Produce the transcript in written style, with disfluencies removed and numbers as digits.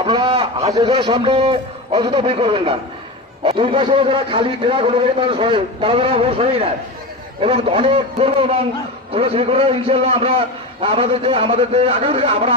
আপনারা হাসিলগড়ের সামনে অযথা ভিড় করবেন না। দুই পাশে যারা খালি ট্রাক হলে তারা ভোট সরেই না এবং অনেক করবো এবং ইনশাল্লাহ আমরা আমাদের আগামী আমরা